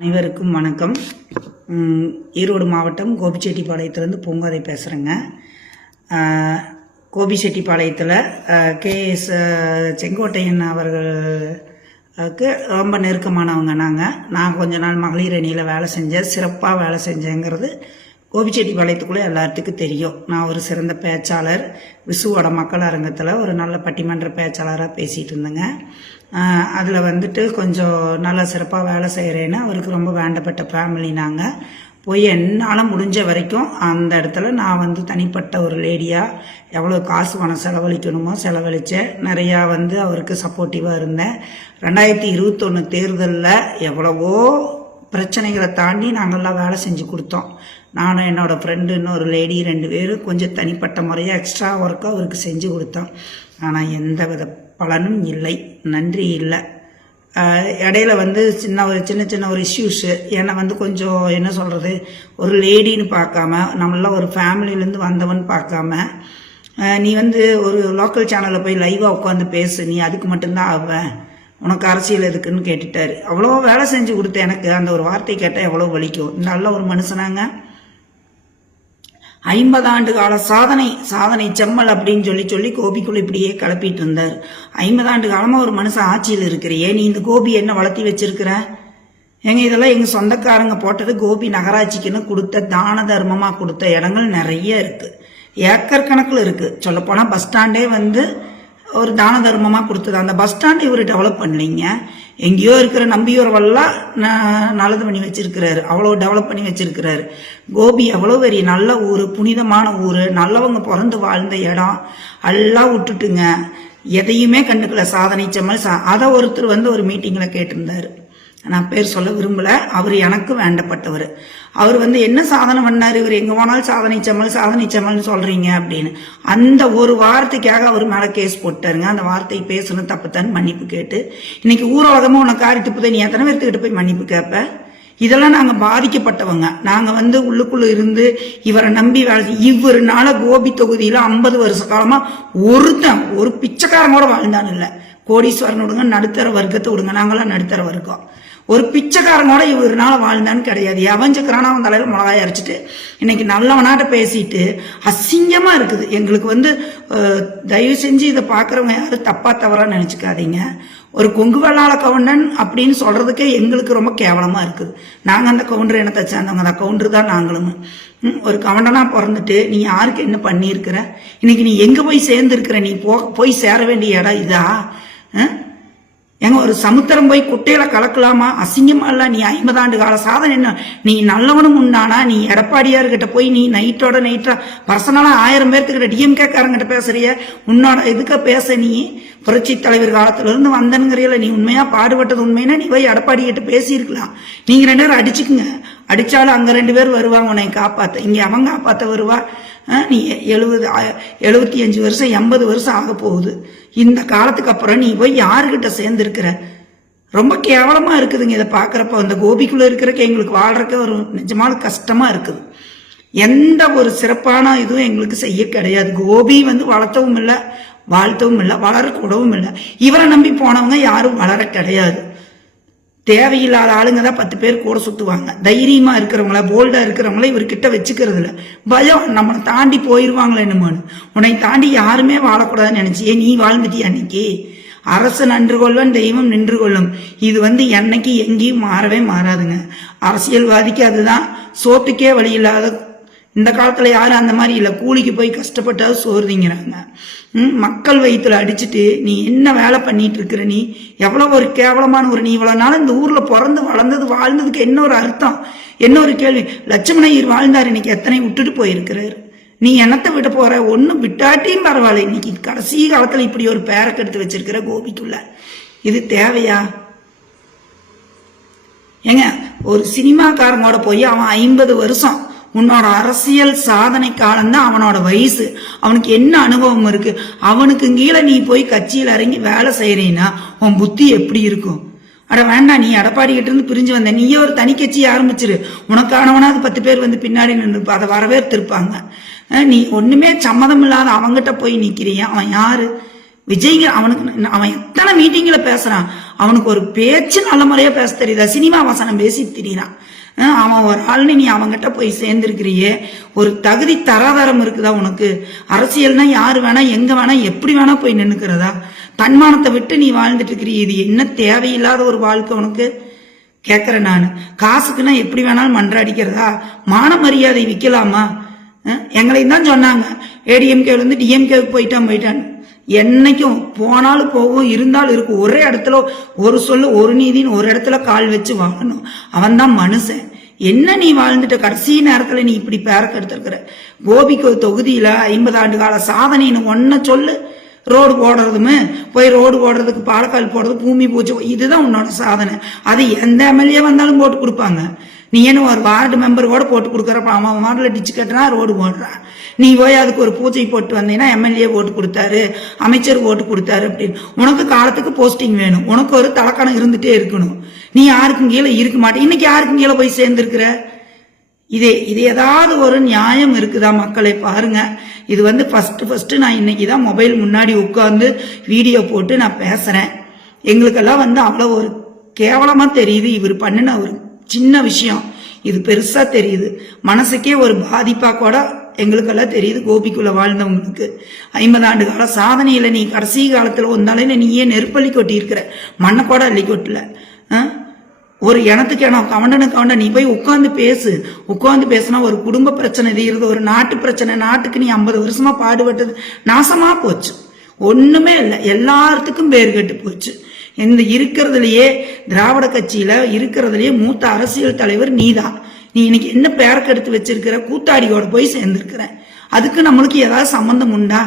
அனைவருக்கும் வணக்கம். ஈரோடு மாவட்டம் கோபிச்செட்டிப்பாளையத்திலேருந்து பூங்காதை பேசுகிறேங்க. கோபிச்செட்டிப்பாளையத்தில் KS செங்கோட்டையன் அவர்களுக்கு ரொம்ப நெருக்கமானவங்க. நான் கொஞ்ச நாள் மகளிர் அணியில் வேலை செஞ்சேன், சிறப்பாக வேலை செஞ்சேங்கிறது கோபிச்செட்டிப்பாளையத்துக்குள்ளே எல்லாத்துக்கும் தெரியும். நான் ஒரு சிறந்த பேச்சாளர், விசுவோட மக்கள் அரங்கத்தில் ஒரு நல்ல பட்டிமன்ற பேச்சாளராக பேசிகிட்டு இருந்தேங்க. அதில் கொஞ்சம் நல்லா சிறப்பாக வேலை செய்கிறேன்னு அவருக்கு ரொம்ப வேண்டப்பட்ட ஃபேமிலி. நாங்கள் போய் என்னால் முடிஞ்ச வரைக்கும் அந்த இடத்துல நான் தனிப்பட்ட ஒரு லேடியாக எவ்வளோ காசு பணம் செலவழிக்கணுமோ செலவழித்தேன். நிறையா அவருக்கு சப்போர்ட்டிவாக இருந்தேன். 2021 தேர்தலில் எவ்வளவோ பிரச்சனைகளை தாண்டி நாங்கள்லாம் வேலை செஞ்சு கொடுத்தோம். நானும் என்னோடய ஃப்ரெண்டு இன்னொரு லேடி 2 பேரும் கொஞ்சம் தனிப்பட்ட முறையாக எக்ஸ்ட்ரா ஒர்க்கு அவருக்கு செஞ்சு கொடுத்தோம். ஆனால் எந்த வித பலனும் இல்லை, நன்றி இல்லை. இடையில சின்ன சின்ன ஒரு இஷ்யூஸு என்னை கொஞ்சம் என்ன சொல்கிறது, ஒரு லேடின்னு பார்க்காம நம்மளாம் ஒரு ஃபேமிலியிலேருந்து வந்தவன் பார்க்காம நீ ஒரு லோக்கல் சேனலில் போய் லைவாக உட்காந்து பேசு, நீ அதுக்கு மட்டும்தான் ஆவேன், உனக்கு அரசியல் எதுக்குன்னு கேட்டுட்டாரு. அவ்வளோ வேலை செஞ்சு கொடுத்த எனக்கு அந்த ஒரு வார்த்தை கேட்டால் எவ்வளோ வலிக்கும். நல்ல ஒரு மனுஷனாங்க. 50 ஆண்டு கால சாதனை செம்மல் அப்படின்னு சொல்லி கோபிக்குள்ள இப்படியே கிளப்பிட்டு இருந்தார். 50 ஆண்டு காலமாக ஒரு மனுஷன் ஆட்சியில் இருக்கிறியே, நீ இந்த கோபி என்ன வளர்த்தி வச்சிருக்கிற? இதெல்லாம் எங்கள் சொந்தக்காரங்க போட்டது கோபி நகராட்சிக்குன்னு கொடுத்த தான தர்மமாக கொடுத்த இடங்கள் நிறைய இருக்குது, ஏக்கர் கணக்கில் இருக்குது. சொல்லப்போனால் பஸ் ஸ்டாண்டே ஒரு தான தர்மமாக கொடுத்தது. அந்த பஸ் ஸ்டாண்ட் இவர் டெவலப் பண்ணலைங்க. எங்கேயோ இருக்கிற நம்பியூர்வெல்லாம் நல்லது பண்ணி வச்சிருக்கிறாரு, அவ்வளோ டெவலப் பண்ணி வச்சிருக்கிறாரு. கோபி எவ்வளோ பெரிய நல்ல ஊர், புனிதமான ஊர், நல்லவங்க பிறந்து வாழ்ந்த இடம் எல்லாம் விட்டுட்டுங்க எதையுமே கண்டுக்கல. சாதனை செம்மல் அதை ஒருத்தர் ஒரு மீட்டிங்கில் கேட்டிருந்தாரு. நான் பேர் சொல்ல விரும்பல. அவர் எனக்கு வேண்டப்பட்டவர். அவர் என்ன சாதனை பண்ணார், இவர் எங்க போனாலும் சாதனை செம்மல்னு சொல்றீங்க அப்படின்னு அந்த ஒரு வார்த்தைக்காக அவர் மேல கேஸ் போட்டாருங்க. அந்த வார்த்தை பேசணும் தப்புத்தான்னு மன்னிப்பு கேட்டு இன்னைக்கு ஊரலகமா உனக்கு காரி துப்புதை, நீ எத்தனை பேர்த்துக்கிட்ட போய் மன்னிப்பு கேட்ப? இதெல்லாம் நாங்க பாதிக்கப்பட்டவங்க. நாங்க உள்ளுக்குள்ள இருந்து இவரை நம்பி வேலை, இவருனால கோபி தொகுதியில 50 வருஷ காலமா ஒரு பிச்சைக்காரன் கூட வாழ்ந்தான்னு இல்லை. கோடீஸ்வரன் விடுங்க, நடுத்தர வர்க்கத்தை விடுங்க, நாங்களாம் நடுத்தர வர்க்கம். ஒரு பிச்சைக்காரனோட இவருனால வாழ்ந்தான்னு கிடையாது. எவஞ்சுக்கிறானா அவன் தலையில மிளகாய் அரைச்சிட்டு இன்னைக்கு நல்லவனாட்ட பேசிட்டு அசிங்கமா இருக்குது. எங்களுக்கு தயவு செஞ்சு இதை பாக்குறவங்க யாரும் தப்பா தவறா நினைச்சுக்காதீங்க. ஒரு கொங்கு வெள்ளாள கவுண்டன் அப்படின்னு சொல்றதுக்கே எங்களுக்கு ரொம்ப கேவலமா இருக்குது. நாங்க அந்த கவுண்டர் இனத்தை சேர்ந்தவங்க, அந்த கவுண்டர் தான் நாங்களும். ஒரு கவுண்டனா பிறந்துட்டு நீ யாருக்கு என்ன பண்ணியிருக்கிற? இன்னைக்கு நீ எங்க போய் சேர்ந்துருக்கிற? நீ போய் சேர வேண்டிய இடம் இதா? ஒரு சமுத்திரம் போய் குட்டையில கலக்கலாமா? அசிங்கமா இல்ல? நீ 50 ஆண்டு கால சாதனை என்ன? நீ நல்லவனும் உண்டானா? நீ எடப்பாடியார்கிட்ட போய் நீ நைட்டா பர்சனலா 1000 பேர்த்துக்கிட்ட DMK காரங்கிட்ட பேசுறிய? உன்னோட இதுக்க பேச நீ புரட்சி தலைவர் காலத்துல இருந்து வந்தனுங்கிறியல. நீ உண்மையா பாடுபட்டது உண்மைன்னா நீ போய் எடப்பாடி கிட்ட பேசியிருக்கலாம். நீங்க 2 பேரும் அடிச்சுக்குங்க. அடிச்சாலும் அங்க 2 பேர் வருவாங்க உன்னை காப்பாத்த, இங்க அவன் காப்பாத்த வருவா. நீ 75 வருஷம் 80 வருஷம் ஆக போகுது. இந்த காலத்துக்கு அப்புறம் நீ போய் யாருக்கிட்ட சேர்ந்துருக்கிற? ரொம்ப கேவலமா இருக்குதுங்க. இதை பாக்குறப்ப அந்த கோபிக்குள்ள இருக்கிறக்கு எங்களுக்கு வாழ்றதுக்கு ஒரு நிஜமான கஷ்டமா இருக்குது. எந்த ஒரு சிறப்பான இதுவும் எங்களுக்கு செய்ய கிடையாது. கோபி வளர்த்தவும் இல்லை, வாழ்த்தவும் இல்லை, வளரக்கூடவும் இல்லை. இவரை நம்பி போனவங்க யாரும் வளர கிடையாது. தேவையில்லாத ஆளுங்க தான் 10 பேர் கூட சுத்துவாங்க. தைரியமா இருக்கிறவங்கள, போல்டா இருக்கிறவங்கள இவர்கிட்ட வச்சுக்கிறது இல்லை. பயம், நம்மளை தாண்டி போயிருவாங்களே என்னமோன்னு. உன்னை தாண்டி யாருமே வாழக்கூடாதுன்னு நினைச்சியே நீ வாழ்ந்துட்டியா? அன்னைக்கு அரசு நன்று கொள்வன் தெய்வம் நின்று கொள்ளும். இது என்னைக்கு எங்கேயும் மாறவே மாறாதுங்க. அரசியல்வாதிக்கு அதுதான் சோத்துக்கே வழி இல்லாத. இந்த காலத்துல யாரும் அந்த மாதிரி இல்லை. கூலிக்கு போய் கஷ்டப்பட்டா சோறுதிங்கிறாங்க. மக்கள் வயிற்றுல அடிச்சுட்டு நீ என்ன வேலை பண்ணிட்டு இருக்கிற? நீ எவ்வளவு ஒரு கேவலமான ஒரு, நீ இவ்வளவு நாள் இந்த ஊர்ல பிறந்து வளர்ந்தது வாழ்ந்ததுக்கு என்ன ஒரு அர்த்தம்? என்ன ஒரு கேள்வி? லட்சுமணய்யர் வாழ்ந்தார், இன்னைக்கு எத்தனை விட்டுட்டு போயிருக்கிறாரு. நீ என்னத்தை விட்டு போற? ஒன்னும் விட்டாட்டியும் பரவாயில்ல. இன்னைக்கு கடைசி காலத்துல இப்படி ஒரு பேரை கெடுத்து வச்சிருக்கிற கோபிக்குள்ள இது தேவையா? ஏங்க, ஒரு சினிமாக்காரங்களோட போய் அவன் 50 வருஷம், உன்னோட அரசியல் சாதனை காலம்தான் அவனோட வயசு, அவனுக்கு என்ன அனுபவம் இருக்கு? அவனுக்கு கீழே நீ போய் கட்சியில் இறங்கி வேலை செய்யறீன்னா உன் புத்தி எப்படி இருக்கும்? அட வேண்டாம், நீ எடப்பாடி கிட்ட இருந்து பிரிஞ்சு வந்த, நீயே ஒரு தனி கட்சி ஆரம்பிச்சிரு. உனக்கானவனாவது 10 பேர் பின்னாடி நின்று அதை வரவேற்றிருப்பாங்க. நீ ஒண்ணுமே சம்மதம் இல்லாத அவங்கிட்ட போய் நிக்கிறியா? அவன் யாரு? விஜய்ங்க அவனுக்கு அவன் எத்தனை மீட்டிங்ல பேசுறான். அவனுக்கு ஒரு பேச்சு நல்ல முறையா பேச தெரியுதா? சினிமா வசனம் பேசி திரியிறான். அவன் ஒரு ஆள்னு நீ அவன்கிட்ட போய் சேர்ந்திருக்கிறியே, ஒரு தகுதி தராதரம் இருக்குதா உனக்கு? அரசியல்னா யாரு வேணா எங்க வேணா எப்படி வேணா போய் நின்னுக்கிறதா? தன்மானத்தை விட்டு நீ வாழ்ந்துட்டு இருக்கிறீ. இது என்ன தேவையில்லாத ஒரு வாழ்க்கை உனக்கு? கேக்குறேன் நானு. காசுக்குன்னா எப்படி வேணாலும் மன்றாடிக்கிறதா? மான மரியாதை விற்கலாமா? எங்களையும் தான் சொன்னாங்க ஏடிஎம்கேல இருந்து டிஎம்கேவுக்கு போயிட்டான். என்னைக்கும் போனாலும் போகும், இருந்தாலும் இருக்கும். ஒரே இடத்துல ஒரு சொல்லு ஒரு நீதின்னு ஒரு இடத்துல கால் வச்சு வாழணும். அவன் தான் மனுஷன். என்ன நீ வாழ்ந்துட்ட? கடைசி நேரத்துல நீ இப்படி பேரக்கு எடுத்திருக்கிற. கோபிக்கு தொகுதியில 50 ஆண்டு கால சாதனைன்னு ஒன்ன சொல்லு. ரோடு போடுறதுமே போய் ரோடு போடுறதுக்கு பாலக்கால் போடுறது, பூமி பூச்சி, இதுதான் உன்னோட சாதனை. அது எந்த எம்எல்ஏ வந்தாலும் போட்டு கொடுப்பாங்க. நீ என்ன ஒரு வார்டு மெம்பர் கூட போட்டு கொடுக்குறப்ப அவன் வார்டில் டிச்சு கட்டுறான், ரோடு போடுறான். நீ போய் அதுக்கு ஒரு பூஜை போட்டு வந்தீங்கன்னா எம்எல்ஏ ஓட்டு கொடுத்தாரு, அமைச்சர் ஓட்டு கொடுத்தாரு அப்படின்னு. உனக்கு காலத்துக்கு போஸ்டிங் வேணும், உனக்கு ஒரு தலக்கணம் இருந்துட்டே இருக்கணும். நீ யாருக்கும் கீழே இருக்க மாட்டே. இன்னைக்கு யாருக்கும் கீழே போய் சேர்ந்திருக்கிற? இது ஏதாவது ஒரு நியாயம் இருக்குதா? மக்களை பாருங்க. இது வந்து ஃபர்ஸ்ட் நான் இன்னைக்குதான் மொபைல் முன்னாடி உட்கார்ந்து வீடியோ போட்டு நான் பேசுறேன். எங்களுக்கெல்லாம் வந்து அவ்வளவு ஒரு கேவலமா தெரியுது. இவர் பண்ணின ஒரு சின்ன விஷயம் இது பெருசா தெரியுது. மனசுக்கே ஒரு பாதிப்பா கூட எங்களுக்கெல்லாம் தெரியுது. கோபிக்குள்ள வாழ்ந்தவங்களுக்கு 50 ஆண்டு கால சாதனையில நீ கடைசி காலத்துல வந்தாலே நீயே நெருப்பள்ளி கொட்டி இருக்கிற, மண்ணை கூட அள்ளி கொட்டல. ஒரு இனத்துக்கு இனம், கவண்டனுக்கு கவண்டன். நீ போய் உட்கார்ந்து பேசினா ஒரு குடும்ப பிரச்சனை தீருது, ஒரு நாட்டு பிரச்சனை. நாட்டுக்கு நீ 50 வருஷமா பாடுபட்டது நாசமா போச்சு. ஒண்ணுமே இல்லை, எல்லாத்துக்கும் பேர் கெட்டு போச்சு. இந்த இருக்கிறதுலயே திராவிட கட்சியில இருக்கிறதுலயே மூத்த அரசியல் தலைவர் நீதான். நீ இன்னைக்கு என்ன பேரக்கெடுத்து வச்சிருக்கிற? கூத்தாடியோட போய் சேர்ந்திருக்கிற. அதுக்கு நம்மளுக்கு ஏதாவது சம்பந்தம் உண்டா?